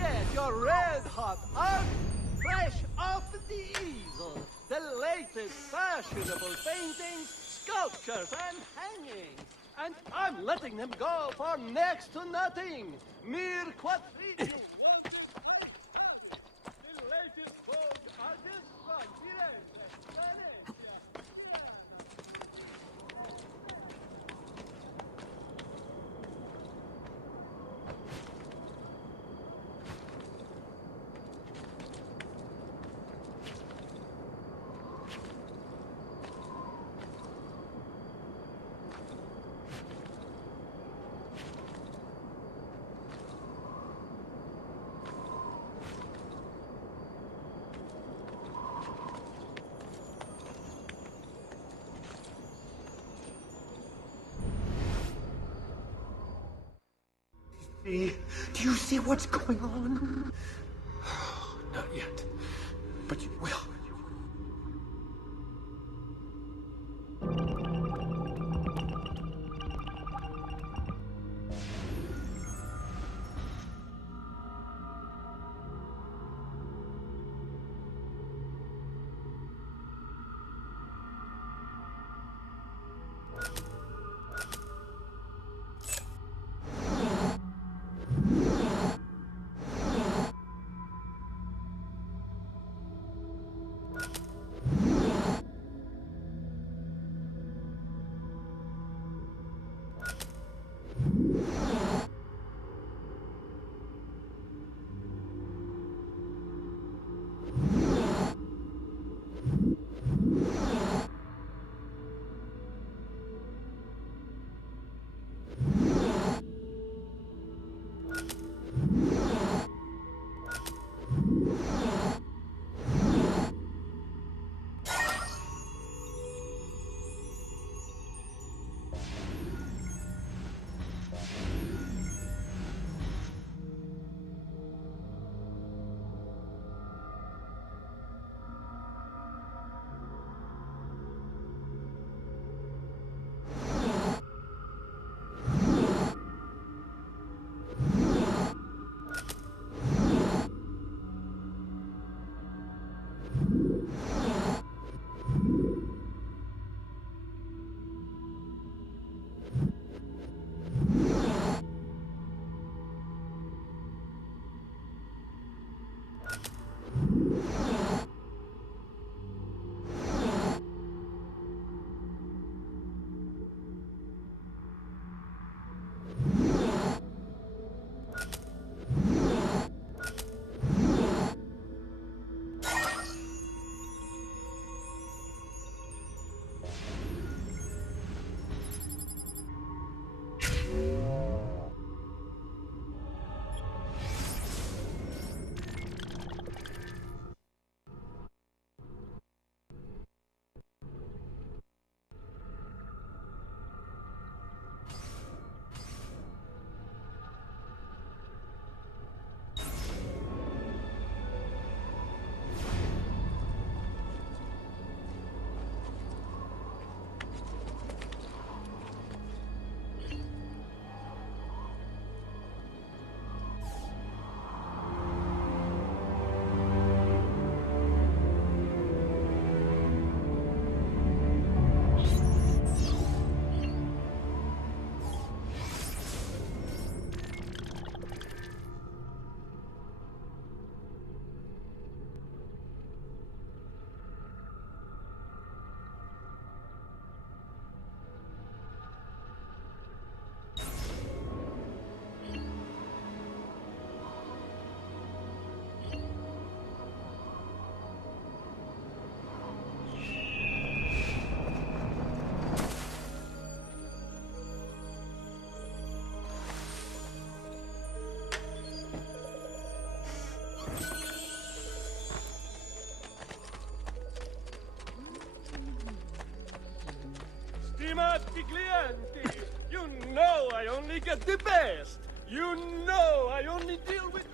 get your red-hot art fresh off the easel. The latest fashionable paintings, sculptures, and hangings. And I'm letting them go for next to nothing. Mere quadrillion. The latest Vogue artist from Firenze, Venezia, Tirana. Do you see what's going on? Not yet, but you will. Stimati clienti, you know I only get the best. You know I only deal with...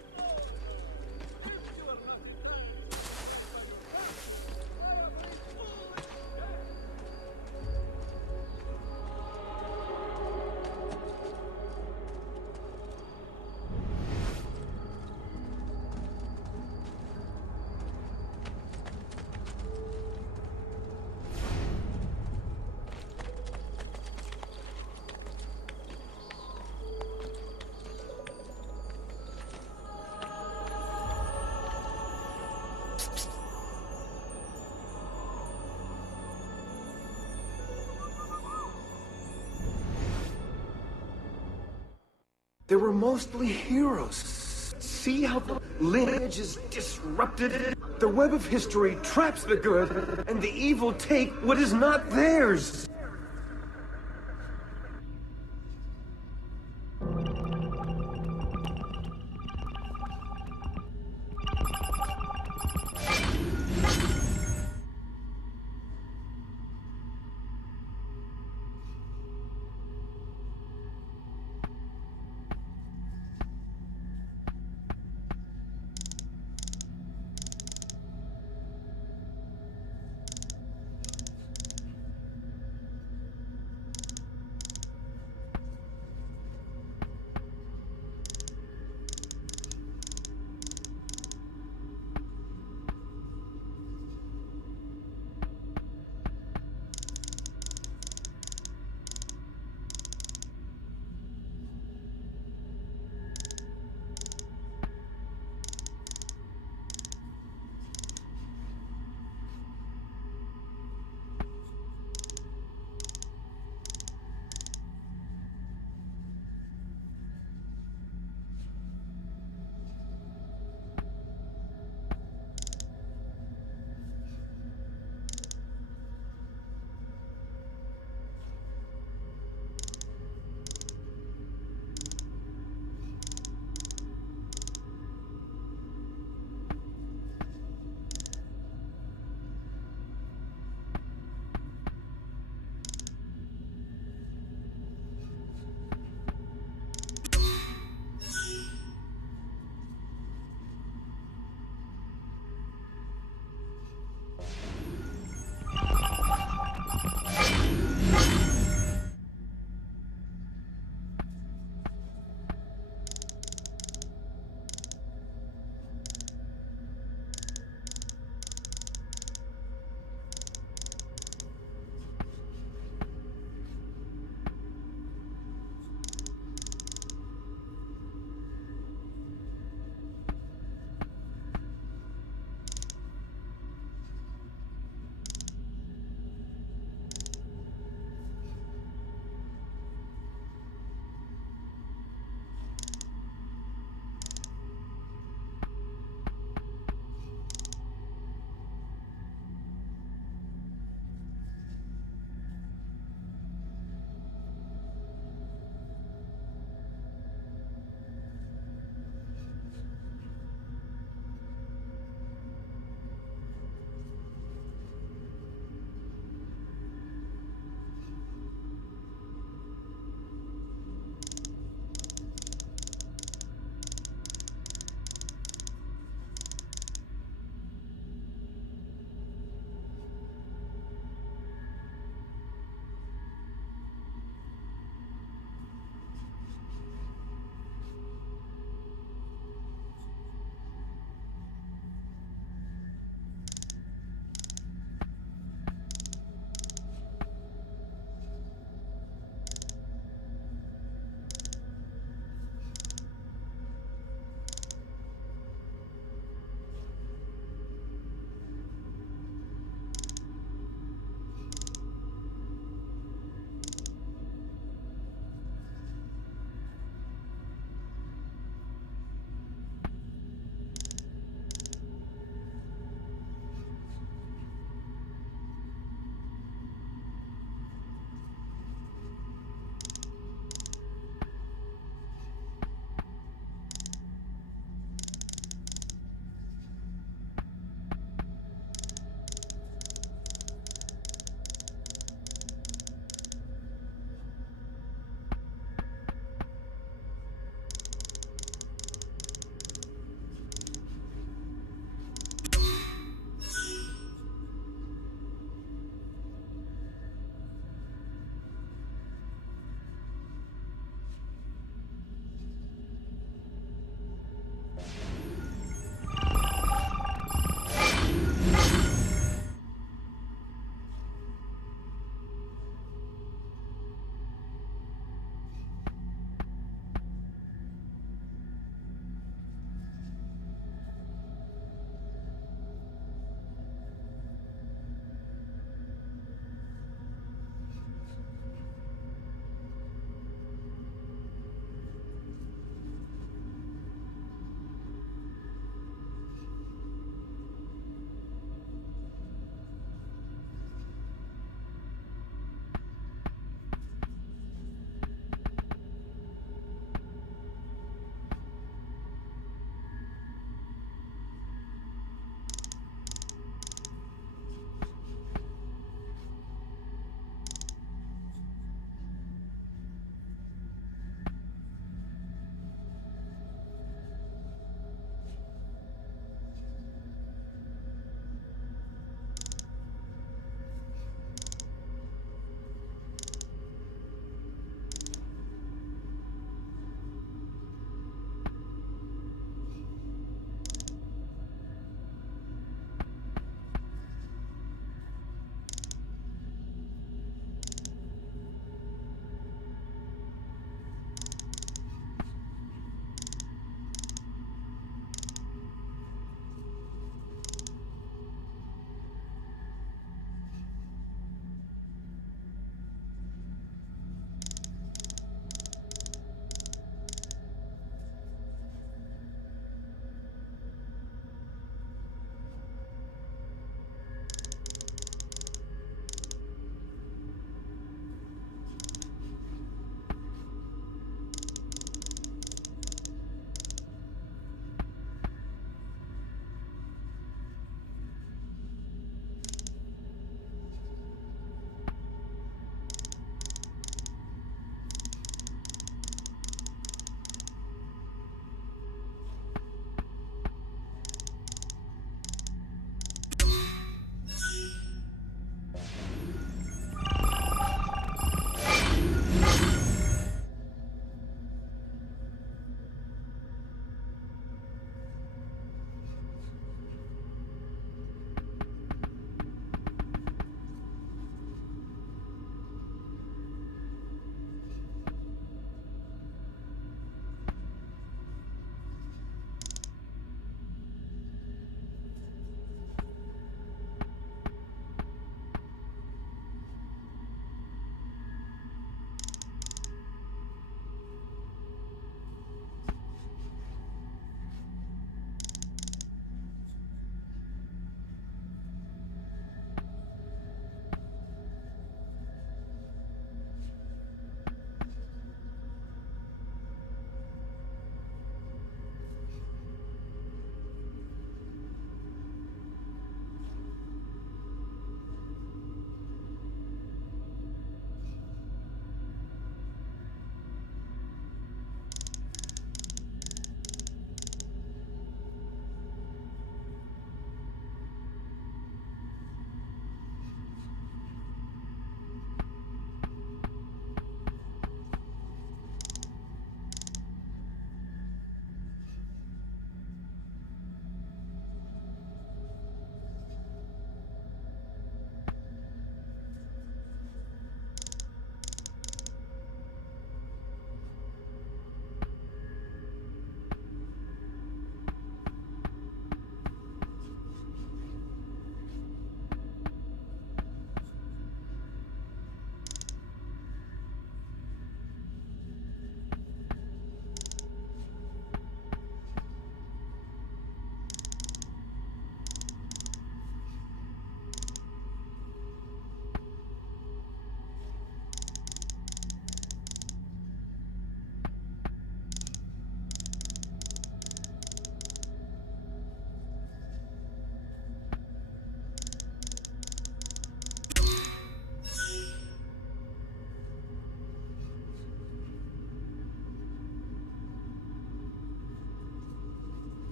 They were mostly heroes. See how the lineage is disrupted? The web of history traps the good, and the evil take what is not theirs.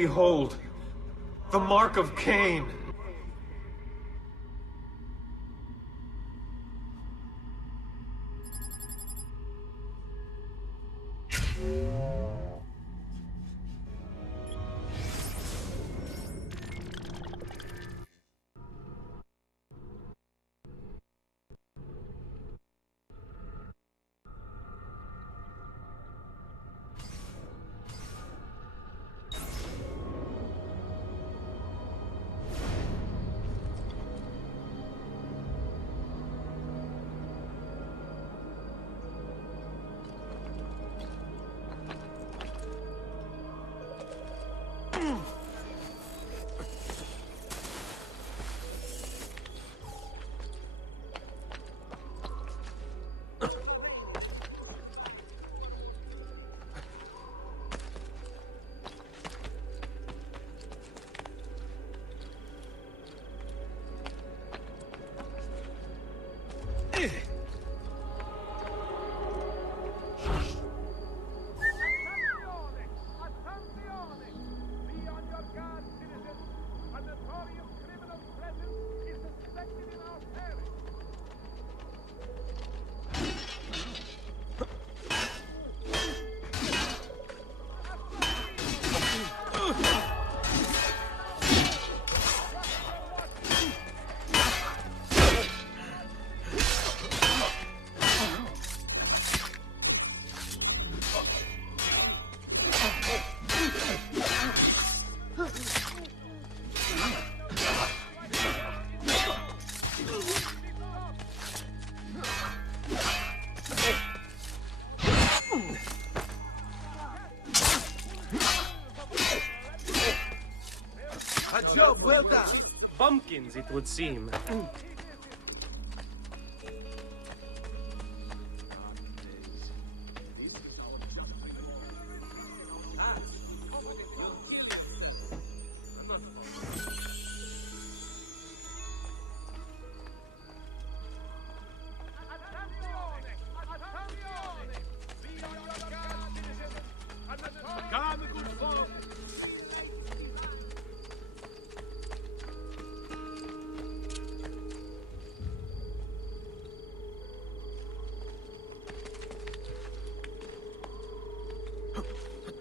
Behold, the mark of Cain. A job well done. Bumpkins, it would seem.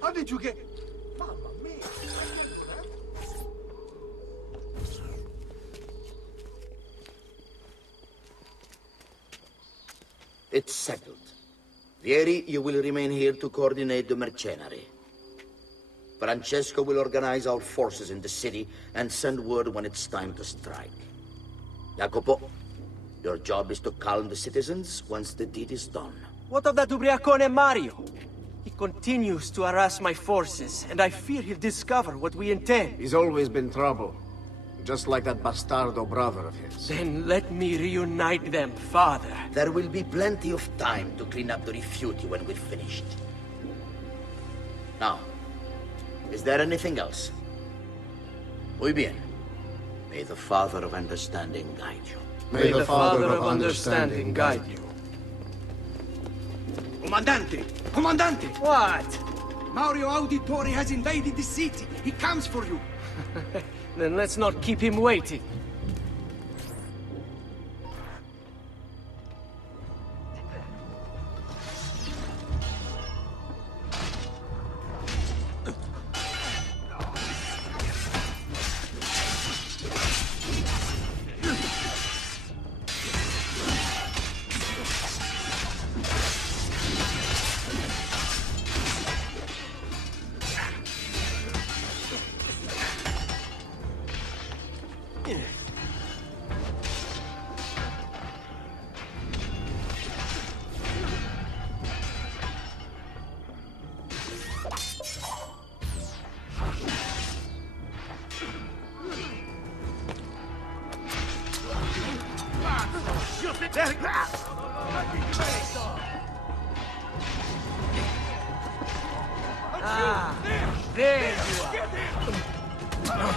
How did you get... Mamma mia! It's settled. Vieri, you will remain here to coordinate the mercenary. Francesco will organize our forces in the city and send word when it's time to strike. Jacopo, your job is to calm the citizens once the deed is done. What of that ubriacone Mario? He continues to harass my forces, and I fear he'll discover what we intend. He's always been trouble. Just like that bastardo brother of his. Then let me reunite them, father. There will be plenty of time to clean up the rifiuti when we're finished. Now, is there anything else? Muy bien. May the Father of Understanding guide you. May the Father of Understanding guide you. Comandante! Comandante! What? Mario Auditore has invaded the city. He comes for you. Then let's not keep him waiting. Ah, there you are.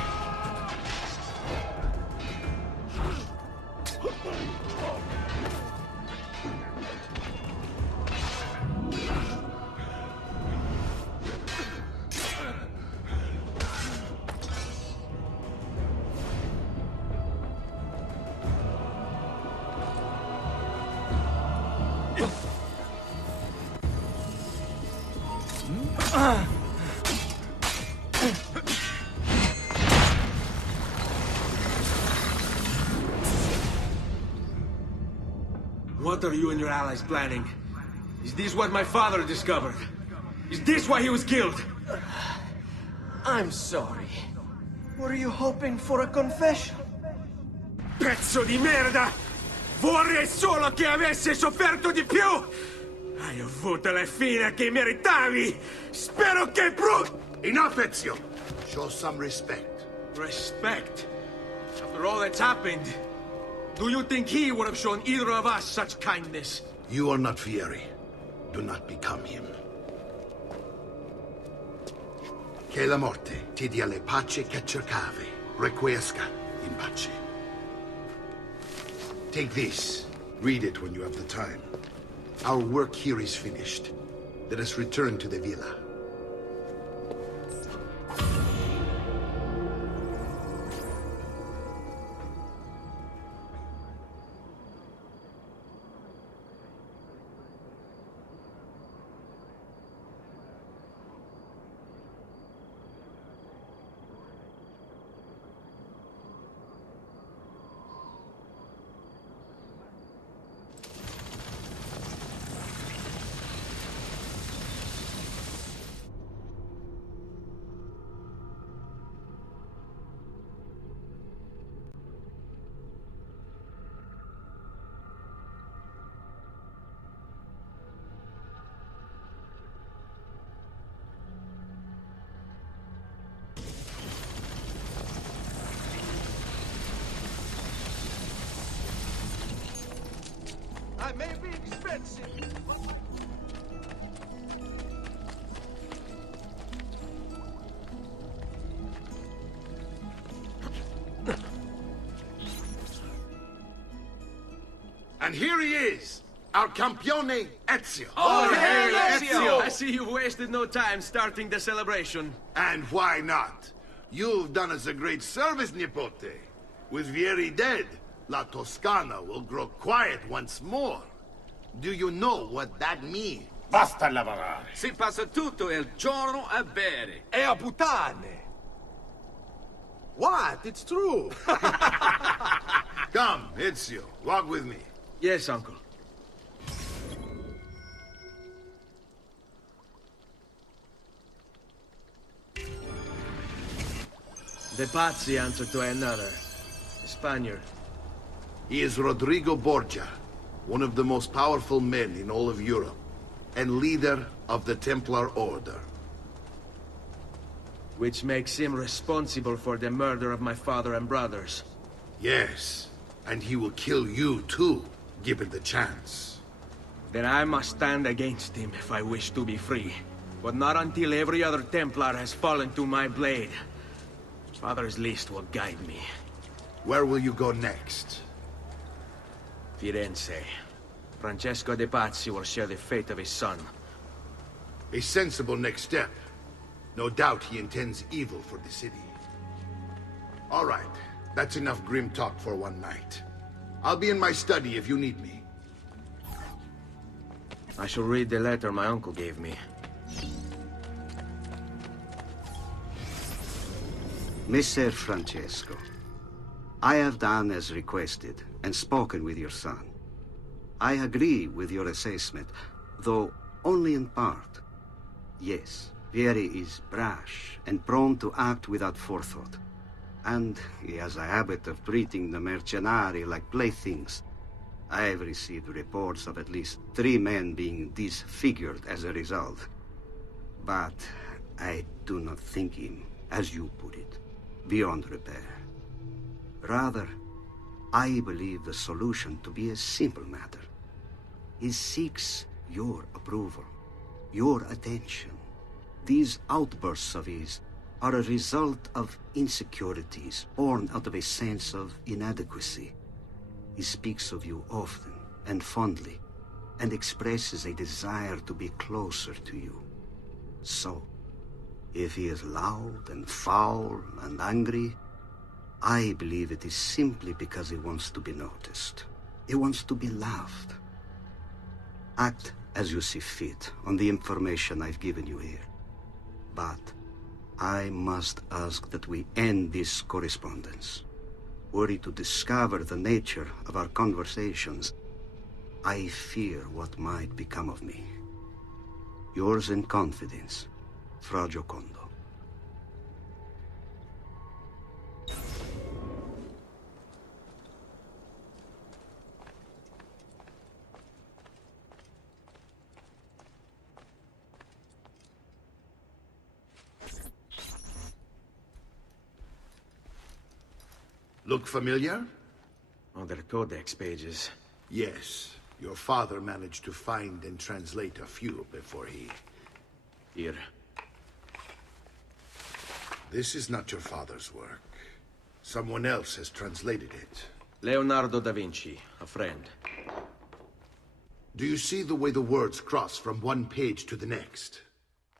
What are you and your allies planning? Is this what my father discovered? Is this why he was killed? I'm sorry. Were you hoping for a confession? Pezzo di merda! Vorrei solo che avessi sofferto di più! Hai avuto la fine che meritavi! Spero che Enough, Ezio! Show some respect. Respect? After all that's happened, do you think he would have shown either of us such kindness? You are not Fieri. Do not become him. Che la morte ti dia le pace che cercavi. Requiesca in pace. Take this. Read it when you have the time. Our work here is finished. Let us return to the villa. I may be expensive, but... And here he is, our campione Ezio. Oh, hey, Ezio! I see you've wasted no time starting the celebration. And why not? You've done us a great service, Nipote. With Vieri dead, La Toscana will grow quiet once more. Do you know what that means? Basta lavorare. Si passa tutto il giorno a bere. E a puttane! What? It's true! Come, Ezio, walk with me. Yes, uncle. The Pazzi answer to another. A Spaniard. He is Rodrigo Borgia, one of the most powerful men in all of Europe, and leader of the Templar Order. Which makes him responsible for the murder of my father and brothers. Yes, and he will kill you too, given the chance. Then I must stand against him if I wish to be free. But not until every other Templar has fallen to my blade. Father's list will guide me. Where will you go next? Firenze. Francesco de Pazzi will share the fate of his son. A sensible next step. No doubt he intends evil for the city. All right, that's enough grim talk for one night. I'll be in my study if you need me. I shall read the letter my uncle gave me. Messer Francesco, I have done as requested and spoken with your son. I agree with your assessment, though only in part. Yes, Vieri is brash and prone to act without forethought. And he has a habit of treating the mercenari like playthings. I have received reports of at least 3 men being disfigured as a result. But I do not think him, as you put it, beyond repair. Rather, I believe the solution to be a simple matter. He seeks your approval, your attention. These outbursts of his are a result of insecurities born out of a sense of inadequacy. He speaks of you often and fondly, and expresses a desire to be closer to you. So, if he is loud and foul and angry, I believe it is simply because he wants to be noticed. He wants to be loved. Act as you see fit on the information I've given you here. But I must ask that we end this correspondence. Were he to discover the nature of our conversations, I fear what might become of me. Yours in confidence, Fra Giocondo. Look familiar? Oh, they're codex pages. Yes. Your father managed to find and translate a few before he... Here. This is not your father's work. Someone else has translated it. Leonardo da Vinci, a friend. Do you see the way the words cross from one page to the next?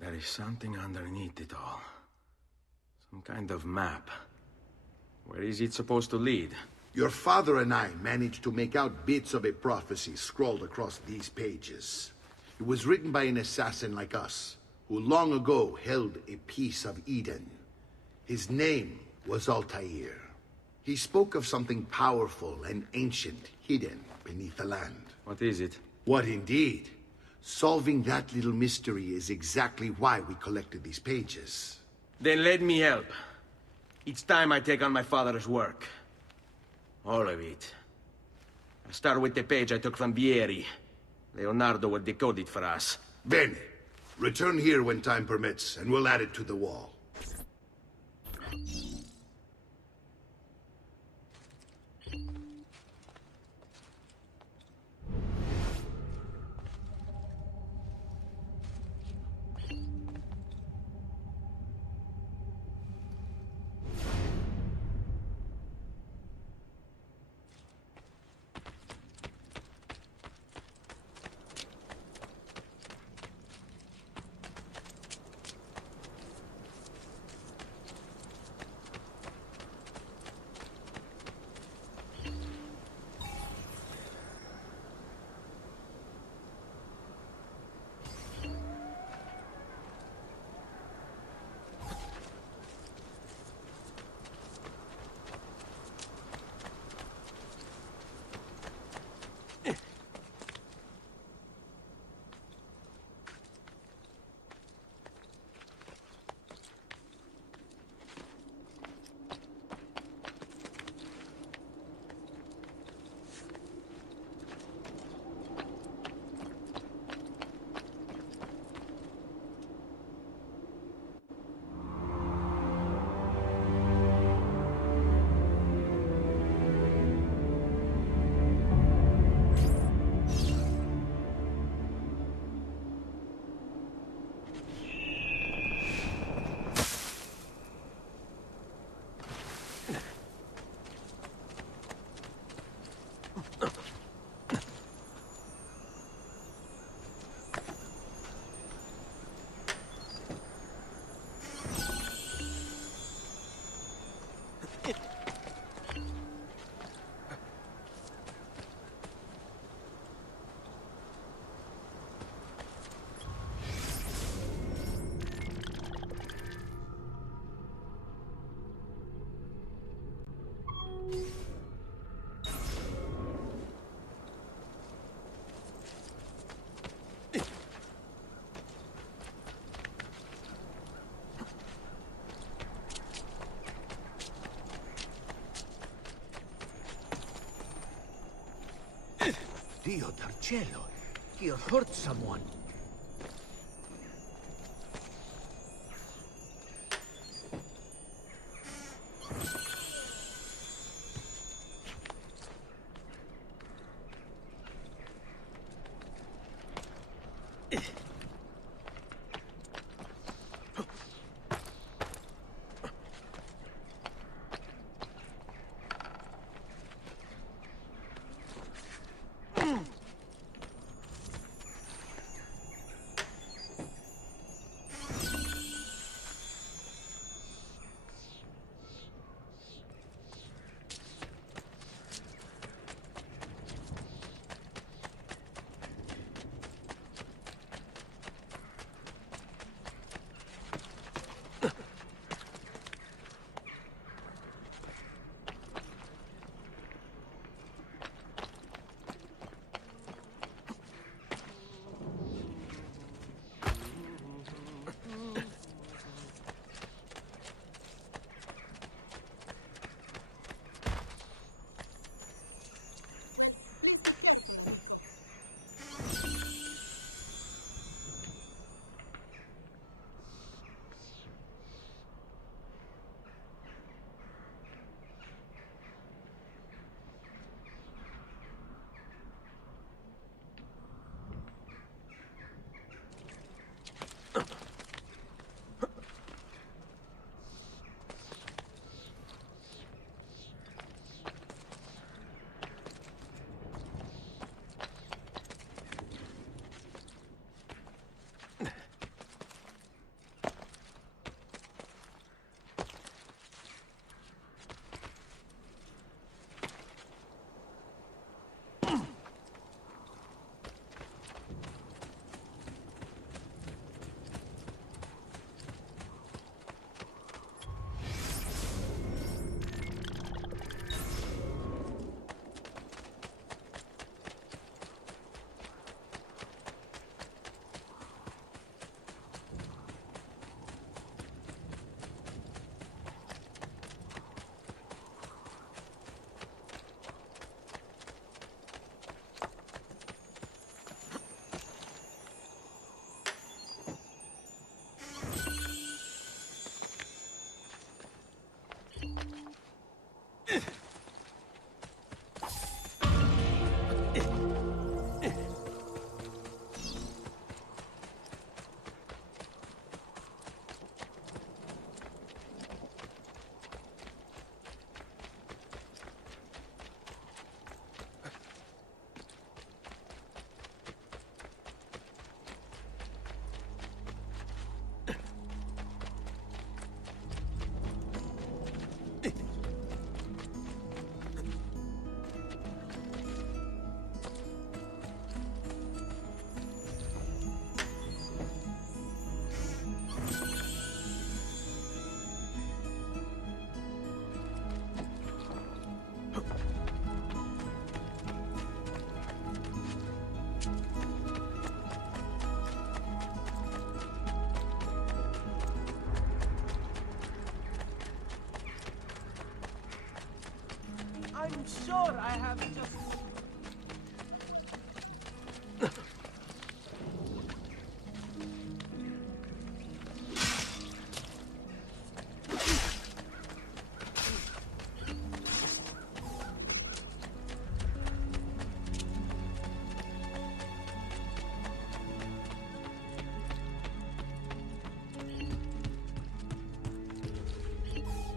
There is something underneath it all. Some kind of map. Where is it supposed to lead? Your father and I managed to make out bits of a prophecy scrawled across these pages. It was written by an assassin like us, who long ago held a piece of Eden. His name was Altair. He spoke of something powerful and ancient hidden beneath the land. What is it? What indeed? Solving that little mystery is exactly why we collected these pages. Then let me help. It's time I take on my father's work. All of it. I'll start with the page I took from Vieri. Leonardo will decode it for us. Bene. Return here when time permits, and we'll add it to the wall. Dio del cielo! He hurt someone. I'm sure I have just...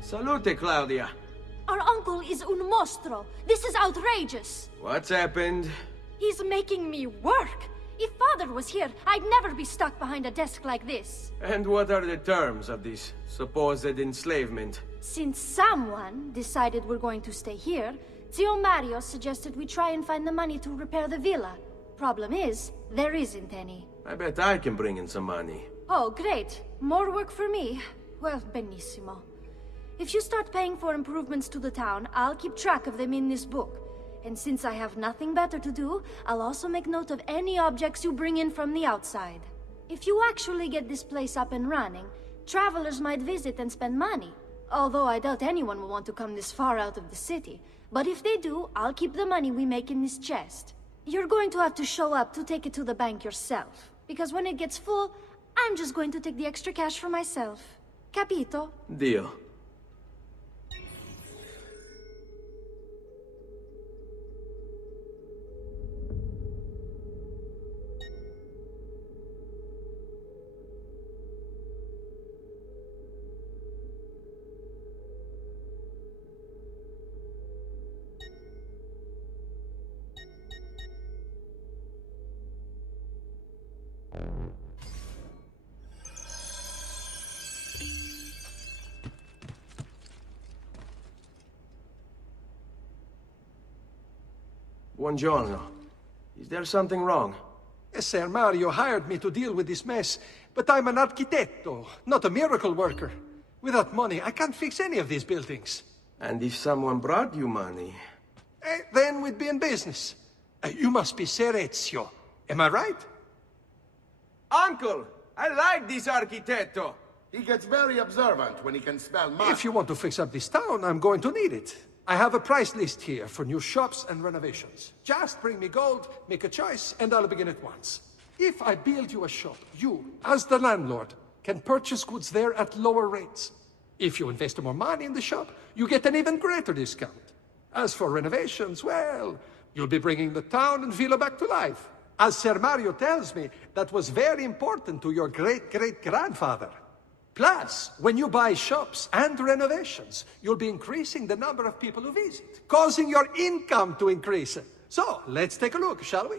Salute, Claudia. Our uncle is un mostro. This is outrageous. What's happened? He's making me work. If Father was here, I'd never be stuck behind a desk like this. And what are the terms of this supposed enslavement? Since someone decided we're going to stay here, Zio Mario suggested we try and find the money to repair the villa. Problem is, there isn't any. I bet I can bring in some money. Oh, great. More work for me. Well, benissimo. If you start paying for improvements to the town, I'll keep track of them in this book. And since I have nothing better to do, I'll also make note of any objects you bring in from the outside. If you actually get this place up and running, travelers might visit and spend money. Although I doubt anyone will want to come this far out of the city. But if they do, I'll keep the money we make in this chest. You're going to have to show up to take it to the bank yourself. Because when it gets full, I'm just going to take the extra cash for myself. Capito? Deal. Buongiorno. Is there something wrong? Ser Mario hired me to deal with this mess, but I'm an architetto, not a miracle worker. Without money, I can't fix any of these buildings. And if someone brought you money? Then we'd be in business. You must be Ser Ezio. Am I right? Uncle! I like this architetto! He gets very observant when he can smell money. If you want to fix up this town, I'm going to need it. I have a price list here for new shops and renovations. Just bring me gold, make a choice, and I'll begin at once. If I build you a shop, you, as the landlord, can purchase goods there at lower rates. If you invest more money in the shop, you get an even greater discount. As for renovations, well, you'll be bringing the town and villa back to life. As Ser Mario tells me, that was very important to your great-great-grandfather. Plus, when you buy shops and renovations, you'll be increasing the number of people who visit, causing your income to increase. So, let's take a look, shall we?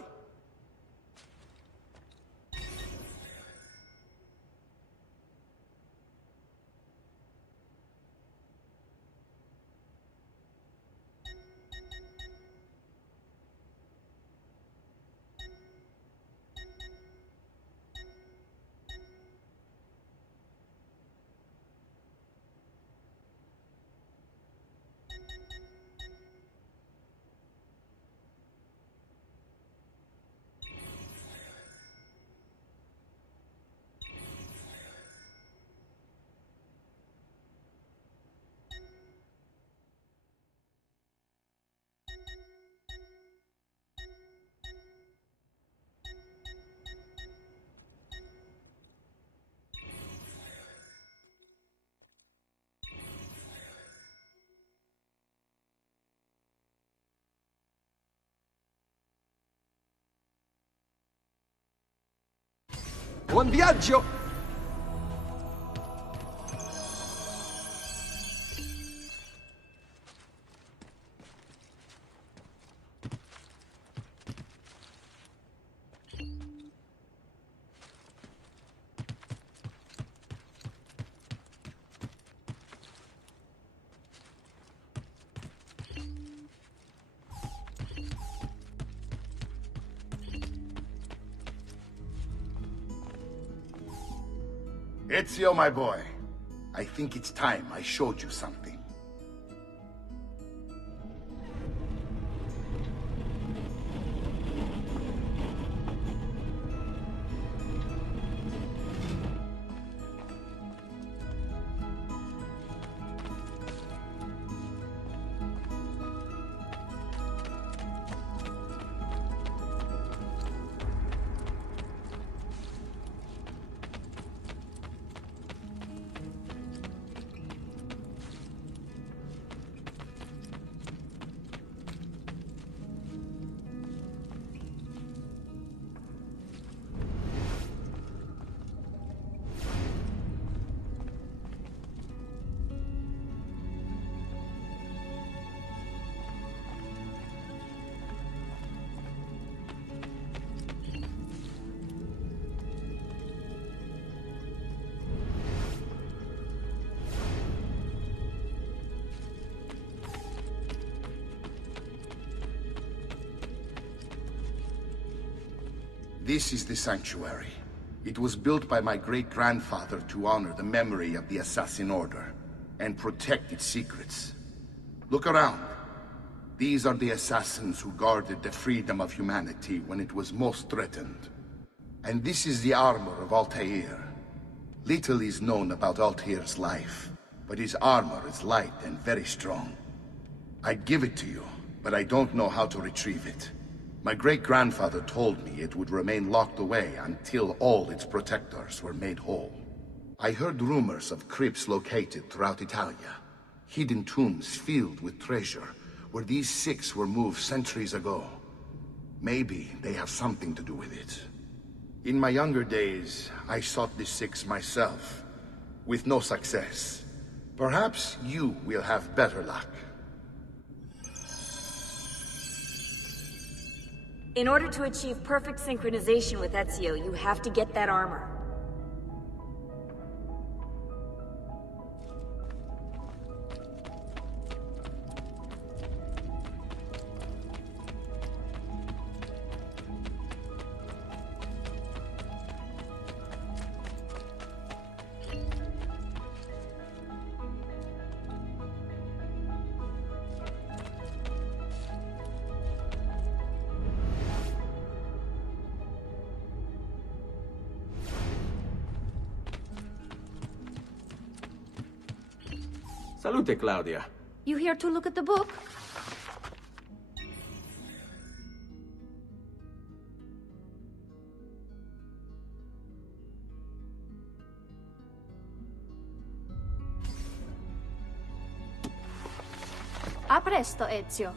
Buon viaggio! Ezio, my boy, I think it's time I showed you something. This is the sanctuary. It was built by my great-grandfather to honor the memory of the Assassin Order and protect its secrets. Look around. These are the assassins who guarded the freedom of humanity when it was most threatened. And this is the armor of Altair. Little is known about Altair's life, but his armor is light and very strong. I'd give it to you, but I don't know how to retrieve it. My great-grandfather told me it would remain locked away until all its protectors were made whole. I heard rumors of crypts located throughout Italia, hidden tombs filled with treasure, where these six were moved centuries ago. Maybe they have something to do with it. In my younger days, I sought the six myself, with no success. Perhaps you will have better luck. In order to achieve perfect synchronization with Ezio, you have to get that armor. Salute, Claudia. You here to look at the book? A presto, Ezio.